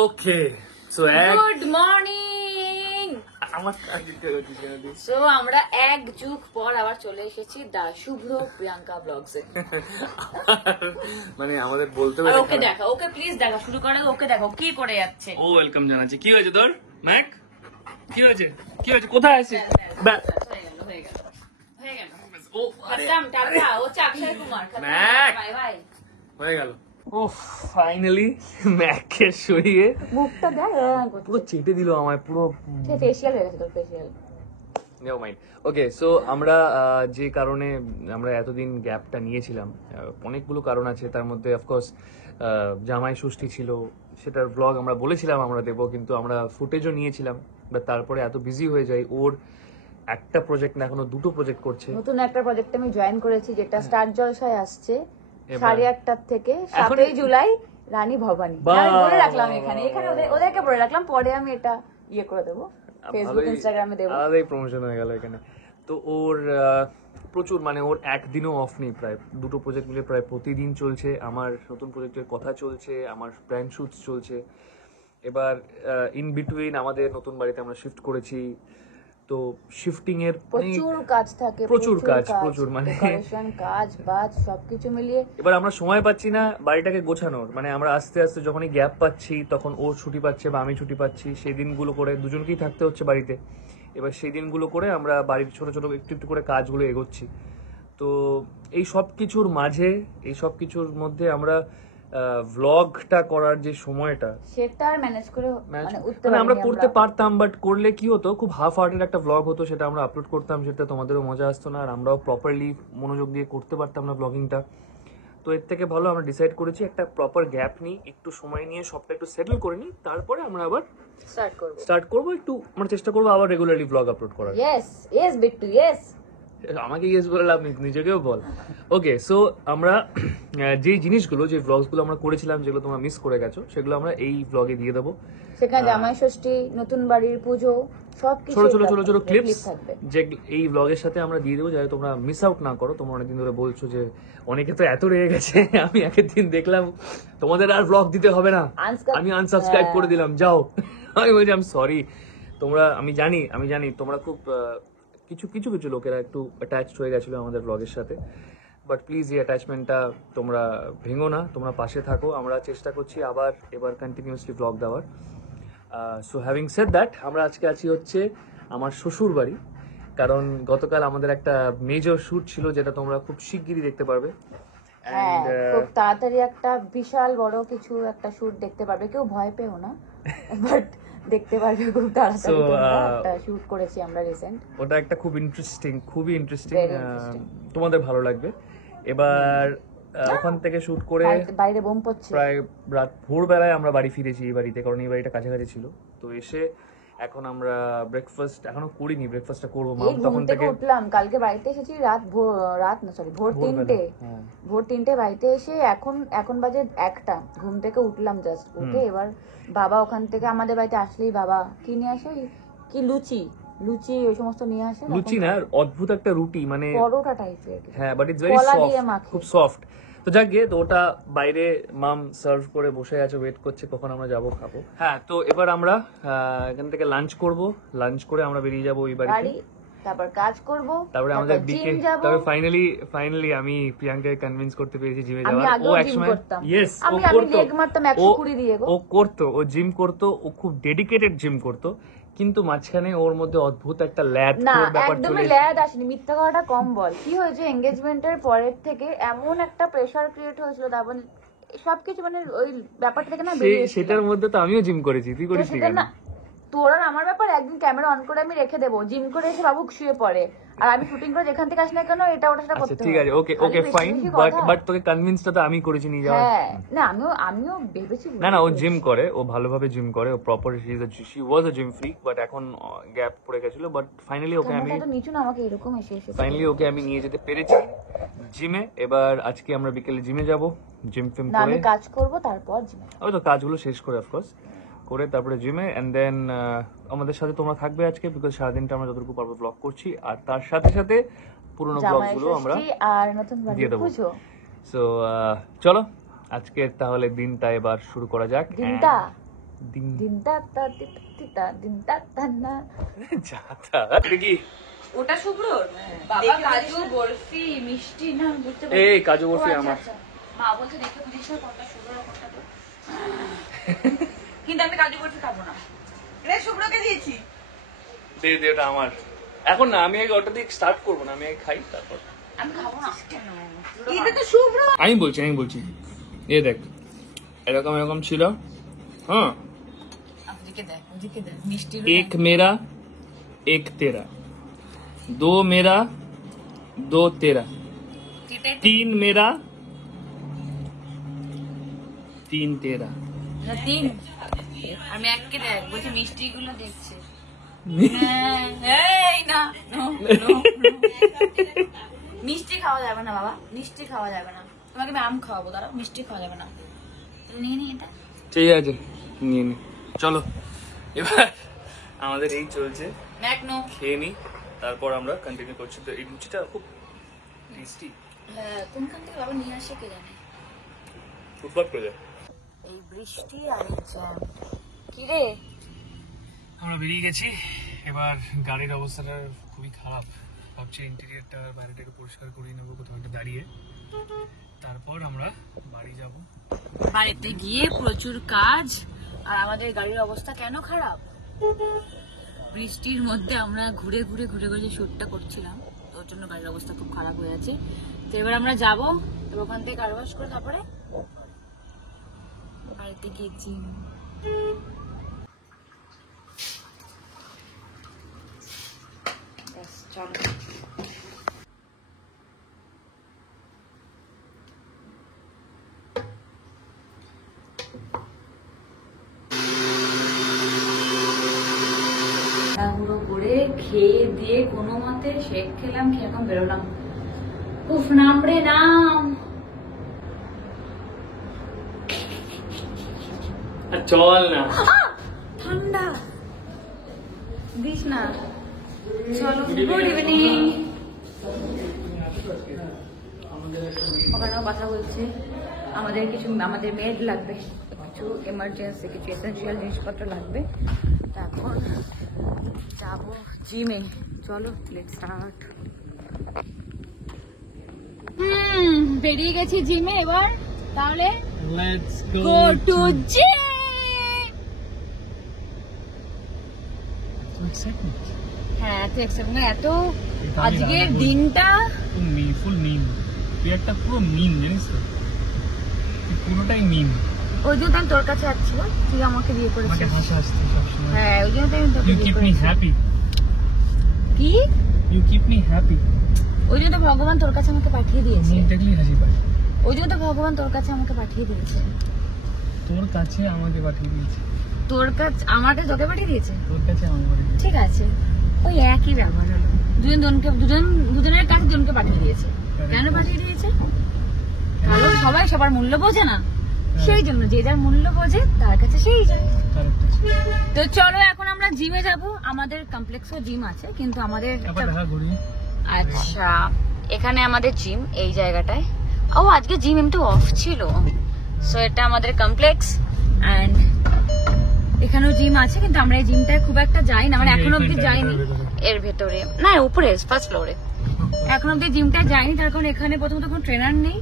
Okay so good morning. So আমরা এক যুগ পর আবার চলে এসেছি দা শুভ্র প্রিয়াঙ্কা ব্লগসে। মানে আমাদের বলতে আর ওকে দেখা, ওকে প্লিজ দেখা, শুরু করে ওকে দেখো কি করে যাচ্ছে। ও ওয়েলকাম জানাচ্ছি। কি হয়েছে তোর ম্যাক? কি হয়েছে? কি হয়েছে? কোথায় আছিস? হয়ে গেল ও আরে টাটা। ও হচ্ছে Akshay Kumar. Mac. Bye bye. হয়ে গেল। ও ফাইনালি ম্যাককে সরিয়ে মুখটা দেখ পুরো চেপে দিল আমায় পুরো। ফেশিয়াল হয়ে গেছে তোর, facial. Never mind. Okay so আমরা যে কারণে আমরা এতদিন গ্যাপটা নিয়েছিলাম, অনেকগুলো কারণ আছে। তার মধ্যে অফকোর্স জামাই ষষ্ঠী ছিল, সেটার ব্লগ আমরা বলেছিলাম আমরা দেবো, কিন্তু আমরা ফুটেজও নিয়েছিলাম। বাট তারপরে এত বিজি হয়ে যাই, ওর একটা প্রজেক্ট না এখনো দুটো প্রজেক্ট করছে। নতুন একটা প্রজেক্টে আমি জয়েন করেছি, যেটা স্টার জলসায় আসছে 8:30 থেকে 7 জুলাই, রানী ভবানী। আমি বলে রাখলাম এখানে ওদেরকে বলে রাখলাম, পরে আমি এটা ইয়ে করে দেবো, ফেসবুক ইনস্টাগ্রামে দেবো। আলাদাই প্রমোশন হয়ে গেল এখানে। তো ওর প্রচুর, মানে ওর একদিনও অফ নেই, প্রায় দুটো প্রজেক্ট মিলে প্রায় প্রতিদিন চলছে। আমার নতুন প্রজেক্টের কথা চলছে, আমার ব্র্যান্ড শুট চলছে। এবার ইন বিটুইন আমাদের নতুন বাড়িতে আমরা শিফট করেছি, তো শিফটিং এর প্রচুর কাজ থাকে, প্রচুর মানে কাজ বাজ সবকিছু মিলিয়ে এবার আমরা সময় পাচ্ছি না বাড়িটাকে গোছানোর। মানে আমরা আস্তে আস্তে যখনই গ্যাপ পাচ্ছি, তখন ও ছুটি পাচ্ছে বা আমি ছুটি পাচ্ছি, সেই দিনগুলো করে দুজনকেই থাকতে হচ্ছে বাড়িতে। এবার সেই দিনগুলো করে আমরা বাড়ির ছোট ছোট একটু একটু করে কাজগুলো এগোচ্ছি। তো এই সব কিছুর মাঝে, এই সব কিছুর মধ্যে আমরা ভ্লগটা করার যে সময়টা, সেটা ম্যানেজ করে আমরা করতে পারতাম, বাট করলে কি হতো, খুব হাফ হার্টেড একটা ভ্লগ হতো, সেটা আমরা আপলোড করতাম, সেটা তোমাদেরও মজা আসতো না, আর আমরাও প্রপারলি মনোযোগ দিয়ে করতে পারতাম না ব্লগিংটা। তো এর থেকে ভালো আমরা ডিসাইড করেছি একটা প্রপার গ্যাপ নিই, একটু সময় নিয়ে সবটা একটু সেটেল করে নিই, তারপরে আমরা আবার স্টার্ট করবো। একটু আমরা চেষ্টা করবো আবার রেগুলারলি ব্লগ আপলোড করার। Yes Bittu, yes. আমাকে ইয়েস বলে লাভ নেই, নিজেকেও বল। ওকে সো আমরা যে জিনিসগুলো, যে ব্লগসগুলো আমরা করেছিলাম, যেগুলো তোমরা মিস করে গেছো, সেগুলো আমরা এই ব্লগে দিয়ে দেবো। সেখানে জামাই ষষ্ঠী, নতুন বাড়ির পুজো, সবকিছু ছোট ছোট ক্লিপস যে এই ব্লগের সাথে আমরা দিয়ে দেবো, যাতে তোমরা মিস আউট না করো। তোমরা অনেকদিন ধরে বলছো যে অনেকে তো এত রেগে গেছে, আমি একের দিন দেখলাম তোমাদের আর ব্লগ দিতে হবে না, আমি আনসাবস্ক্রাইব করে দিলাম, যাও। আমি বলছি আই এম সরি। তোমরা, আমি জানি তোমরা খুব কিছু কিছু কিছু লোকেরা একটু অ্যাটাচড হয়ে গেছিলো আমাদের ব্লগের সাথে, বাট প্লিজ এই অ্যাটাচমেন্টটা তোমরা ভেঙো না, তোমরা পাশে থাকো। আমরা চেষ্টা করছি এবার কন্টিনিউয়াসলি ব্লগ দেওয়ার। সো হ্যাভিং সেড দ্যাট, আমরা আজকে আছি হচ্ছে আমার শ্বশুর বাড়ি, কারণ গতকাল আমাদের একটা মেজর শুট ছিল, যেটা তোমরা খুব শিগগিরই দেখতে পারবে। খুব তাড়াতাড়ি একটা বিশাল বড় কিছু একটা শুট দেখতে পারবে, কেউ ভয় পেও না, বাট দেখতে পারবে খুব তাড়াতাড়ি। একটা শুট করেছি আমরা রিসেন্ট, ওটা একটা খুবই ইন্টারেস্টিং, তোমাদের ভালো লাগবে। এবার ওখান থেকে শুট করে বাইরে বোম পড়ছে, প্রায় রাত ভোরবেলায় আমরা বাড়ি ফিরেছি এই বাড়িতে, কারণ এই বাড়িটা কাছাকাছি ছিল। তো এসে এখন আমরা ব্রেকফাস্ট এখনো করিনি, ব্রেকফাস্টটা করবো। মা তখন থেকে উঠলাম, কালকে বাড়িতে এসেছি ভোর 3টে, ভোর 3টে বাড়িতে এসে এখন বাজে 1টা, ঘুম থেকে উঠলাম জাস্ট, উঠে এবার বাবা ওখান থেকে আমাদের বাড়িতে আসলেই বাবা কি নিয়ে আসে, কি লুচি ওই সমস্ত নিয়ে আসে। লুচি না, অদ্ভুত একটা রুটি, মানে পরোটা টাইপের, হ্যাঁ, বাট ইটস ভেরি সফট, খুব সফট। তো যাক গিয়ে, তো ওটা বাইরে মাম সার্ভ করে বসে আছে, ওয়েট করছে কখন আমরা যাবো খাবো। হ্যাঁ, তো এবার আমরা এখান থেকে লাঞ্চ করে আমরা বেরিয়ে যাবো ওই বাড়িতে, তারপর কাজ করব, তারপরে আমাদের দিকে, তারপরে ফাইনালি আমি প্রিয়াঙ্কাকে কনভিন্স করতে পেরেছি জিমে যাওয়ার। ও একসময় ইয়েস ও করতো, ও জিম করতো, ও খুব ডেডিকেটেড জিম করতো, কিন্তু মাঝখানে ওর মধ্যে অদ্ভুত একটা ল্যাদ ব্যাপার চলে এসেছে। ল্যাদ আসেনি, মিথ্যা কথাটা কম বল। কি হয়েছে, এঙ্গেজমেন্টের পরের থেকে এমন একটা প্রেসার ক্রিয়েট হয়েছিল, তারপর সবকিছু মানে ওই ব্যাপারটা থেকে না বেরিয়ে এসেছিল। সেটার মধ্যে তো আমিও জিম করেছি, তুই করিস না? তোর আর আমার ব্যাপার, একদিন ক্যামেরা অন করে আমি রেখে দেবো, জিম করে এসে বাবু শুয়ে পড়ে, আর আমি শুটিং করে যেখান থেকে আসি না কেন এটা ওটা সেটা করতে হবে। ঠিক আছে, ওকে ফাইন, বাট তোকে কনভিন্সটা তো আমি করেছি নিয়ে যাওয়ার। হ্যাঁ, না আমিও ভেবেছি। না, ও জিম করে, ও ভালোভাবে জিম করে, ও proper she was a gym freak, but এখন গ্যাপ পড়ে গেছিল। বাট ফাইনালি ওকে আমি নিয়ে যেতে পেরেছি জিমে। এবার আজকে আমরা বিকেলে জিমে যাব, জিম ফিম করে আমি কাজ করব, তারপর জিমে ওই তো কাজগুলো শেষ করে অফকোর্স করে তারপরে জিমে, এন্ড দেন আমাদের সাথে তোমরা থাকবে আজকে, বিকজ সারাদিনটা আমরা যতটুকু পারবো ব্লগ করছি। আর তার সাথে সাথে পুরনো জামাই ব্লগগুলো আমরা ষষ্ঠী আর নতুন বাড়ি দিয়ে দেবো। পুজো। সো চলো আজকে তাহলে দিনটা এবার শুরু করা যাক। দিনটা দিন দিনটা তা তিতা দিনটা তা না যাতা এটা কি? ওটা শুভ্রর বাবা কাজু বরফি মিষ্টি না বুঝতে পারছি। এই কাজু বরফি আমার। মা বলছে দেখে বুঝিস না কোনটা শুভ্র আর কোনটা তোর। কিন্তু আমি কাজু বরফি খাবো না, এটা শুভ্রকে দিয়েছি। দে দে ওটা আমার। এখন না, আমি আগে ওটা দিয়ে স্টার্ট করবো না, আমি আগে খাই তারপর। আমি খাবো না কেন, এটা তো শুভ্র। আমি বলছি এ দেখ এরকম এরকম ছিল। হ্যাঁ, ওদিকে দেখ মিষ্টি। एक मेरा एक तेरा, दो मेरा दो तेरा, तीन मेरा तीन तेरा। তিন আমি এককে দেখ বলছি মিষ্টি গুলো দেখছে। এই না মিষ্টি খাওয়া যাবে না বাবা, মিষ্টি খাওয়া যাবে না। তোমাকে আমি আম খাওয়াবো, দাঁড়াও মিষ্টি খাওয়া যাবে না। নিয়ে নি এটা, ঠিক আছে নিয়ে নি। চলো এবার আমাদের এই চলছে, ম্যাকনো খেয়ে নি তারপর আমরা কন্টিনিউ করছি। তো এই লুচিটা খুব টেস্টি। হ্যাঁ, কোনখান থেকে বাবা নিয়ে আসে কে জানে। উৎপাত করে যায়। এই বৃষ্টি আর এই জ্যাম কি রে। আমরা বেরিয়ে গেছি, এবার গাড়ির অবস্থাটা খুবই খারাপ। ভাবছি ইন্টেরিয়রটা বাইরেটাকে পরিষ্কার করে নেবো কোথাও একটা দাঁড়িয়ে, তারপর আমরা বাড়ি যাব। বাড়িতে গিয়ে প্রচুর কাজ। আর আমাদের গাড়ির অবস্থা কেন খারাপ, বৃষ্টির মধ্যে আমরা ঘুরে ঘুরে যে শুটটা করছিলাম, তো ওর জন্য গাড়ির অবস্থা খুব খারাপ হয়ে আছে। তো এবার আমরা যাবো, এবার ওখান থেকে কার ওয়াশ করে তারপরে বাড়িতে গিয়ে জিম। চলো তাড়াহুড়ো করে খেয়ে দিয়ে কোনো মতে শেক খেলাম, খেয়ে এখন বেরোলাম। উফ, নাম রে নাম। চল না, ঠান্ডা দিস না। চলো, গুড ইভিনিং। ওখানেও কথা বলছে, আমাদের মেড লাগবে, কিছু এমার্জেন্সি কিছু এসেন্সিয়াল জিনিসপত্র লাগবে। তা এখন যাবো জিমে। চলো লেটস স্টার্ট। বেরিয়ে গেছি জিমে এবার, তাহলে লেটস গো টু জিম। হ্যাঁ, তুই এক্সেপ্ট না, এত আজকের দিনটা ফুল মিম। তুই একটা পুরো মিম, জানিস তো, পুরোটাই মিম। ওই জন্য আমি তোর কাছে আসছি, তুই আমাকে বিয়ে আমাকে করেছিস। হাসা আসছে সবসময়। হ্যাঁ, ওই জন্য তো আমি তোকে ইউ বিয়ে কিপ মি করেছি। হ্যাপি। কি? You keep me happy. ওই জন্য তো ভগবান তোর কাছে আমাকে পাঠিয়ে দিয়েছে। মুখ দেখলেই হাসি পায়। ওই জন্য তো ভগবান তোর কাছে আমাকে পাঠিয়ে দিয়েছে। তোর কাছে আমাকে পাঠিয়ে দিয়েছে। তোর কাছে আমাকে তোকে পাঠিয়ে দিয়েছে। তোর কাছে আমাকে পাঠিয়ে দিয়েছে। ঠিক আছে, ওই একই ব্যাপার হলো। দুজনের কাছে দুজনকে পাঠিয়ে দিয়েছে। কেন পাঠিয়ে দিয়েছে? কারণ সবাই সবার মূল্য বোঝে না, সেই জন্য যে যার মূল্য বোঝে তার কাছে সেই যায়। তো চলো এখন আমরা জিমে যাব। আমাদের কমপ্লেক্সও জিম আছে, কিন্তু আমাদের আচ্ছা এখানে আমাদের জিম এই জায়গাটায়। ও আজকে জিম এমনি অফ ছিল, সো এটা আমাদের কমপ্লেক্স এন্ড এখানেও জিম আছে, কিন্তু আমরা এই জিমটায় খুব একটা যাই না, মানে এখন অব্দি যাইনি। এর ভেতরে না, উপরে ফার্স্ট ফ্লোরে। এখন অব্দি জিমটা যাইনি, তার কারণ এখানে প্রথমত কোনো ট্রেনার নেই।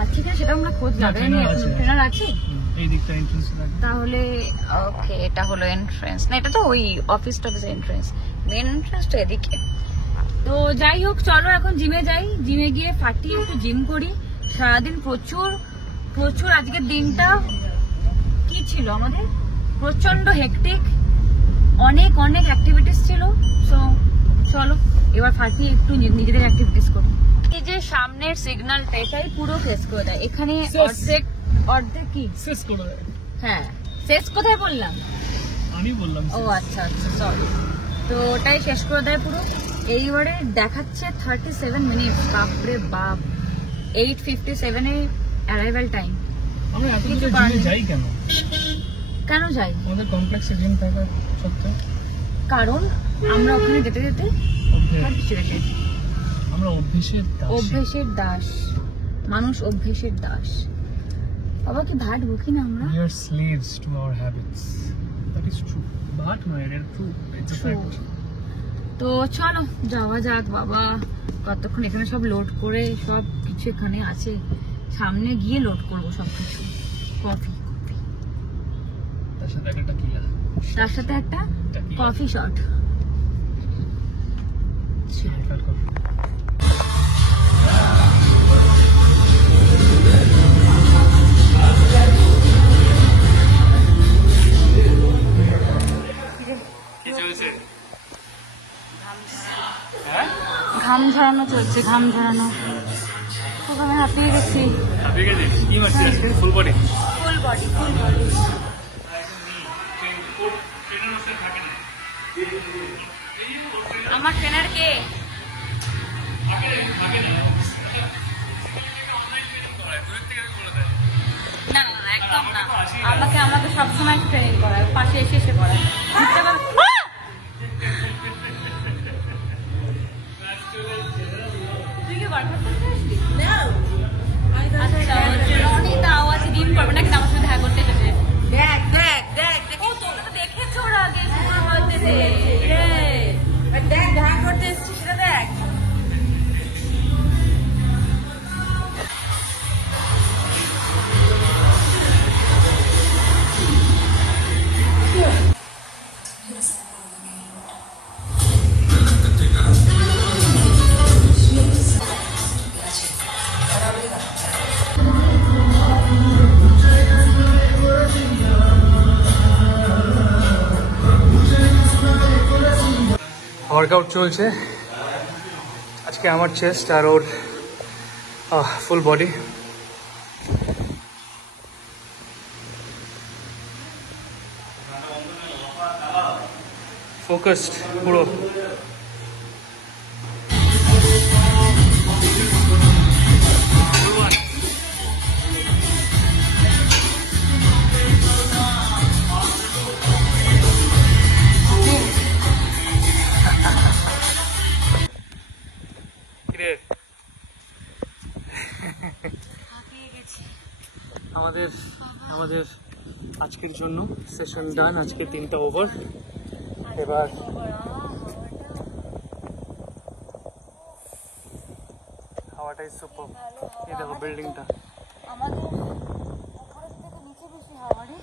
আছে কিনা সেটা আমরা খোঁজ লাগাইনি। এখন ট্রেনার আছে তাহলে ওকে, এটা হলো এন্ট্রান্স না, এটা তো ওই অফিসটা এন্ট্রান্স, মেন এন্ট্রান্স তো এদিকে। তো যাই হোক, চলো এখন জিমে যাই। জিমে গিয়ে ফাটিয়ে একটু জিম করি। সারাদিন প্রচুর আজকের দিনটা কি ছিল আমাদের, প্রচন্ড হেকটিক, অনেক অ্যাক্টিভিটিস ছিল। সো চলো এবার ফাটিয়ে একটু নিজেদের অ্যাক্টিভিটিস করি। এই যে সামনের সিগন্যালটা, এটাই পুরো শেষ করে দেয়। এখানে অর্ধেক কি শেষ করে দেয়। হ্যাঁ, শেষ কোথায় বললাম? আমি বললাম। ও আচ্ছা সরি। তো ওটাই শেষ করে দেয় পুরো। এইবারে দেখাচ্ছে 37 মিনিট। বাপরে বাপ, 8:57 এ অ্যারাইভাল টাইম। আমরা এত দূরে জিমে যাই কেন? কেন যাই? আমাদের কমপ্লেক্সে জিম থাকা সত্ত্বেও কারণ আমরা ওখানে যেতে আমরা অভ্যেসের দাস, মানুষ অভ্যেসের দাস। বাবা কি ভাট বকি না আমরা? We are slaves to our habits. That is true. Bhatt নয়, এটা true. It's a fact. তো চলো যাওয়া যাক বাবা। কতক্ষণ এখানে সব লোড করে সব কিছু এখানে আছে, সামনে গিয়ে লোড করবো সবকিছু। কফি তার সাথে একটা কিলা, তার সাথে একটা কফি শট। ঘাম ঝরানো চলছে, ঘাম ঝরানো। খুব আমি হাঁপিয়ে গেছি। কি মারছিস আজকে? Full body. আমার ট্রেনার কে? না একদম না, আমাকে সবসময় ট্রেনিং করায়, পাশে এসে করায়। তুই কি বার করতে আসবি? আচ্ছা অনেক আওয়াজ ডিম করবে না, কিন্তু আমার সাথে দেখা করতে এসেছে। দেখ তোমরা তো দেখেছো ওরা আগে শুরু হতে দেখ দেখা করতে এসেছি, সেটা দেখ। ওয়ার্কআউট চলছে আজকে আমার চেস্ট আর ওর ফুল বডি। ফোকাসড পুরো। আমাদের আজকের জন্য সেশন ডান, আজকে 3টা ওভার। এবার হাওয়াটাই সুপার। এই দেখো বিল্ডিংটা,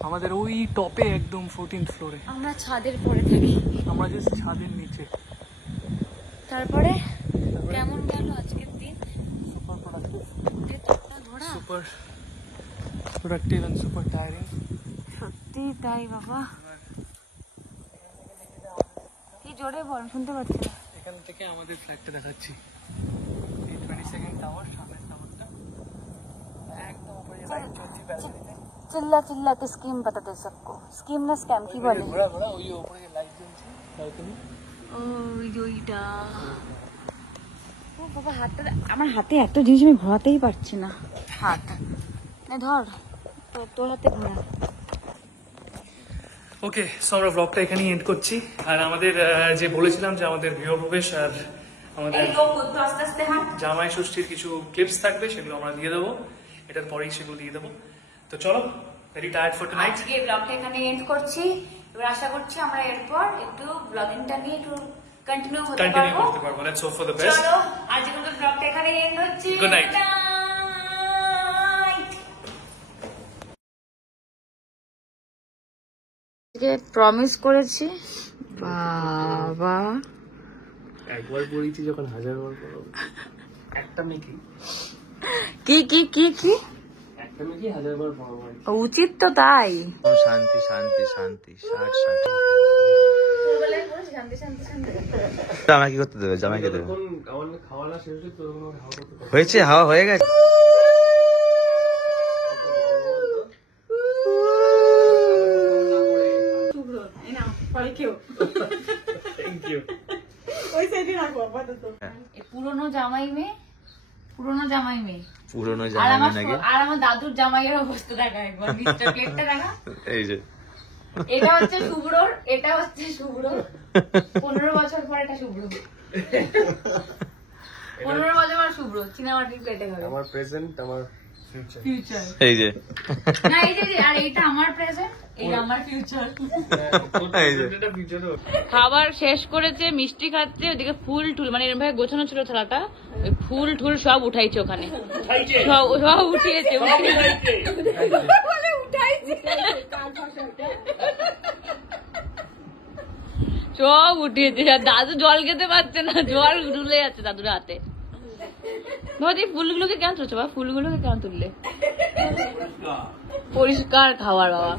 আমাদের ওই টপে একদম 14th ফ্লোরে। আমরা ছাদের পরে থাকি, আমরা জাস্ট ছাদের নিচে। তারপরে কেমন গেল আজকের দিন? Super productive, super productive and super tiring. সত্যি তাই বাবা। কি জোরে বল, শুনতে পাচ্ছি না। এখান থেকে আমাদের ফ্ল্যাটটা দেখাচ্ছি, এই 22nd টাওয়ার, সামনের টাওয়ারটা একদম উপরে লাইট জ্বলছে ব্যালকনিতে। চিল্লা के स्कीम बता दे सबको। स्कीम ना स्कैम কি বলে? ঘোরা ওই উপরে লাইট জ্বলছে ব্যালকনি। ওইটা ও বাবা, হাতটা আমার হাতে এত জিনিস আমি ঘোরাতেই পারছি না। হাত না ধর, তোর হাতে ঘোরা। ওকে, সো আমরা ব্লগটা এখানেই এন্ড করছি। আর আমাদের যে বলেছিলাম যে আমাদের গৃহপ্রবেশ আর আমাদের জামাই ষষ্ঠীর কিছু ক্লিপস থাকবে, সেগুলো আমরা দিয়ে দেবো, এটার পরেই সেগুলো দিয়ে দেবো। তো চলো, ভেরি টায়ার্ড ফর টুনাইট। আজকে ব্লগটা এখানে এন্ড করছি। এবার আশা করছি আমরা এরপর একটু ব্লগিংটা নিয়ে একটু কন্টিনিউ করতে পারবো। Let's hope for the best. চলো, আজকে ব্লগটা এখানে এন্ড হচ্ছে। Good night. প্রমিস করেছি বাবা, একবার বলেছি যখন 1000বার বলো। একটা মেকি কি একটা মেকি 1000বার বলো, উচিত তো তাই। শান্তি শান্তি শান্তি জামাই কি করতে দেবে? জামাইকে দেবে। হয়েছে, হাওয়া হয়ে গেছে। পুরনো জামাই মেয়ে নাকি? আর আমার দাদুর জামাইয়ের অবস্থা দেখা একবার, মিস্টার প্লেটটা দেখা। এই যে এটা হচ্ছে শুভ্রর, এটা হচ্ছে শুভ্র 15 বছর পর এটা শুভ্র। 15 বছর আমার শুভ্র চিনামাটির প্লেটে খাবে। আমার প্রেজেন্ট, আমার ফিউচার এই যে না, এই যে আর এইটা আমার প্রেজেন্ট, এই আমার ফিউচার। খাবার শেষ করেছে, মিষ্টি খাচ্ছে, ওদিকে ফুল টুল মানে এরকম ভাবে গোছানো ছিল থালাটা, ওই ফুল টুল সব উঠাইছে ওখানে, সব উঠিয়েছে সব উঠিয়েছে। আর দাদু জল খেতে পারছে না, জল ঢুলে যাচ্ছে দাদুর হাতে। ভাবছি ফুলগুলোকে কেন তুলছো বাবা, ফুলগুলোকে কেন তুললে? পরিষ্কার খাবার বাবা।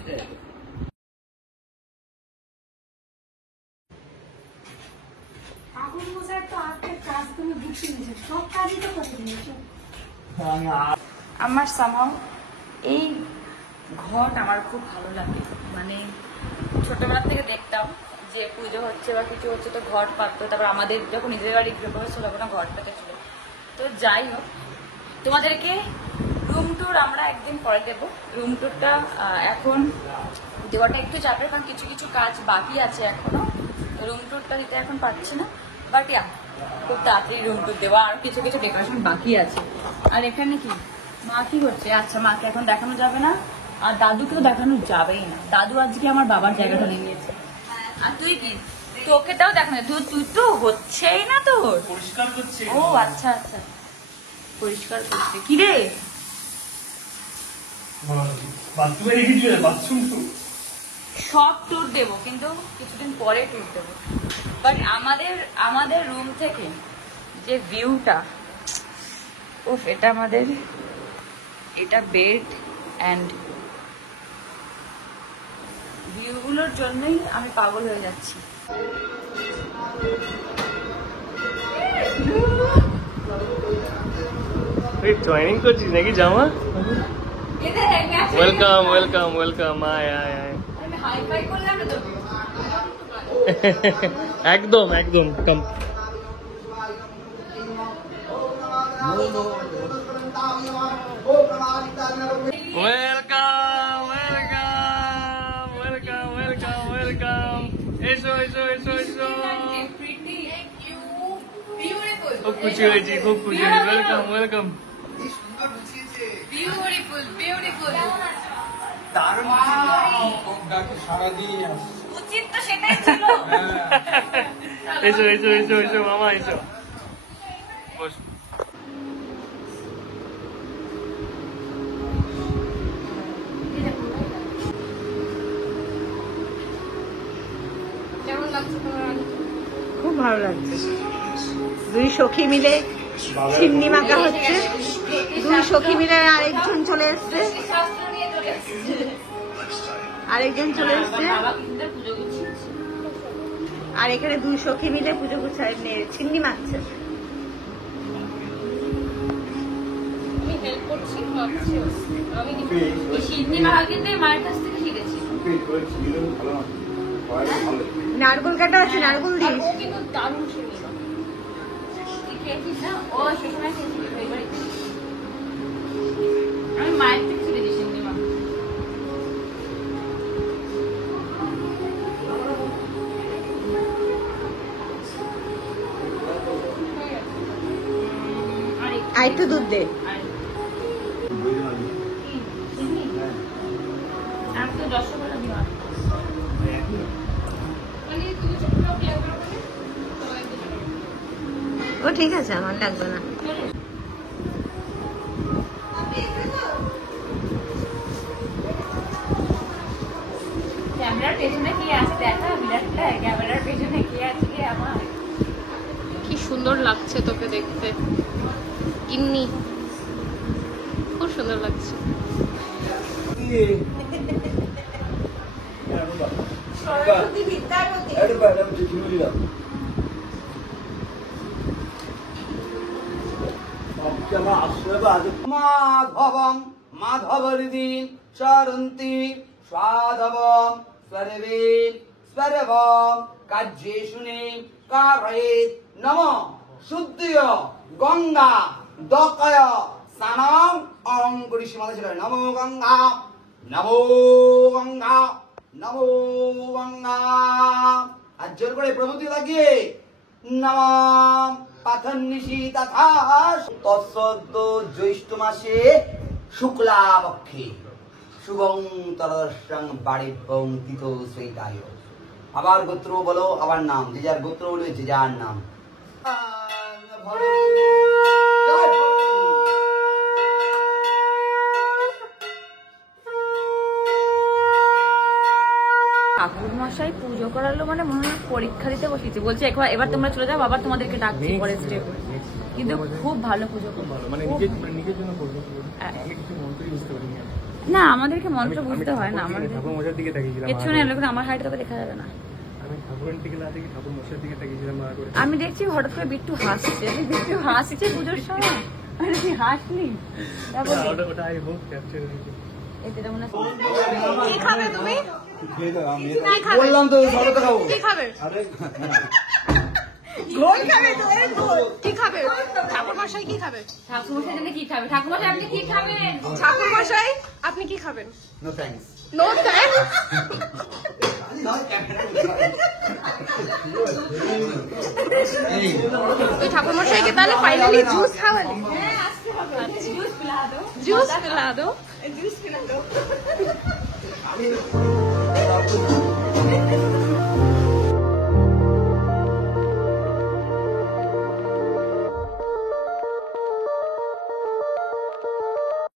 আমার সামহাও এই ঘট আমার খুব ভালো লাগে। মানে ছোটবেলা থেকে দেখতাম যে পুজো হচ্ছে বা কিছু হচ্ছে তো ঘট পাততো, তারপর আমাদের যখন নিজের বাড়ি গৃহ ছিল তখন ঘট পাতে ছিল। তো যাই হোক, তোমাদেরকে রুম ট্যুর আমরা একদিন পরে দেবো। রুম ট্যুরটা এখন দেওয়াটা একটু চাপের, কারণ কিছু কিছু কাজ বাকি আছে এখনো, রুম ট্যুরটা দিতে এখন পাচ্ছি না। বাট ইয়া, খুব তাড়াতাড়ি রুম ট্যুর দেওয়া, আর কিছু কিছু ডেকোরেশন বাকি আছে। আর এখানে কি মা কি করছে? আচ্ছা, মাকে এখন দেখানো যাবে না, আর দাদুকেও দেখানো যাবেই না। দাদু আজকে আমার বাবার জায়গাটা নিয়ে নিয়েছে। আর তুই কি, তোকে তাও দেখানো, তুই তো হচ্ছেই না, তোর পরিষ্কার করছে। ও আচ্ছা আচ্ছা, পরিষ্কার করছে। কি রে বাথরুমে রেখে দিলে, বাথরুম সব ট্যুর দেবো, কিন্তু কিছুদিন পরে ট্যুর দেবো। বাট আমাদের রুম থেকে যে ভিউটা, উফ, এটা আমাদের, এটা বেড অ্যান্ড ভিউগুলোর জন্যই আমি পাগল হয়ে যাচ্ছি। জয়েনিং করছিস নাকি জামা? ওয়েলকাম ওয়েলকাম ওয়েলকাম, আয় আয় আয়। একদম একদম কম। Welcome welcome welcome welcome welcome, এসো এসো এসো এসো। খুব খুশি হয়েছি, খুব খুশি হয়েছি। Welcome welcome. বিউটিফুল বিউটিফুল, উচিত তো সেটাই ছিল। এসো এসো এসো এসো মামা, এসো বস। খুব ভালো লাগছে। দুই সখী মিলে চিমনি মাখা হচ্ছে, দুই সখী মিলে আরেকজন চলে এসছে, আরেকজন চলে এসছে, আর এখানে দুই সখী মিলে পুজো গুছায় চিমনি মাখছে। মায়ের কাছ থেকে শিখেছি। নারকোল কাটা আছে, নারকোল দিস। কিন্তু দারুণ ছিল। খেয়েছিস না? ও সেখানে খেয়েছিস, আমি মায়ের থেকে শিখেছি চিংড়ি মাছ। আর একটু দুধ দে। ও ঠিক আছে, আমার লাগবে না। ক্যামেরার পেছনে কি আছে দেখা, বিরাটটা ক্যামেরার পেছনে কি আছে রে আমার। কি সুন্দর লাগছে তোকে দেখতে, গিন্নি, খুব সুন্দর লাগছে। সরস্বতী বিদ্যাপতি। মাধবম মাধবরিদিন চরন্তি স্বাধবম সর্বেন সর্বম কার্যেষুনে কারয়েত নম শুদ্ধিয় গঙ্গা দকয় স্নানং অং করিষ্য মাতা ছিল নমো গঙ্গা নমো গঙ্গা নমো গঙ্গা। আর জোর করে প্রভৃতি লাগিয়ে নমঃ পাথন্নিশি তথা তৎসদ্য জ্যৈষ্ঠ মাসে শুক্লা পক্ষে শুভং তরদর্শং বাড়িভ্যং তিথ শ্রীতায়। আবার গোত্র বলো, আবার নাম, যে যার গোত্র বলবে যে যার নাম। ঠাকুর মশাই পুজো করালো মানে মনে হয় পরীক্ষা দিতে বসেছি, বলছে এবার তোমরা চলে যাও, আবার তোমাদেরকে ডাকছি পরের স্টেপ। কিন্তু খুব ভালো পুজো করলো। না আমাদেরকে মন্ত্র বুঝতে হয় না, আমাদের পেছনে এলো, আমার হাইট তোকে দেখা যাবে না। আমি দেখছি হঠাৎ করে বিট্টু হাসছে, বিট্টু হাসছে পুজোর সময়। আরে তুই হাসলি? কি খাবে তুমি? বললাম তো শরবত খাবো। কি খাবে? ঘোল খাবে তো, এই ঘোল। কি খাবে? ঠাকুর মশাই কি খাবে? ঠাকুর মশাই কি খাবে? ঠাকুর মশাই আপনি কি খাবেন? ঠাকুর মশাই আপনি কি খাবেন? No thanks. No thanks. ওই ঠাকুর মশাইকে তাহলে ফাইনালি জুস খাওয়ালে? জুস পিলা দো। জুস পিলা দো।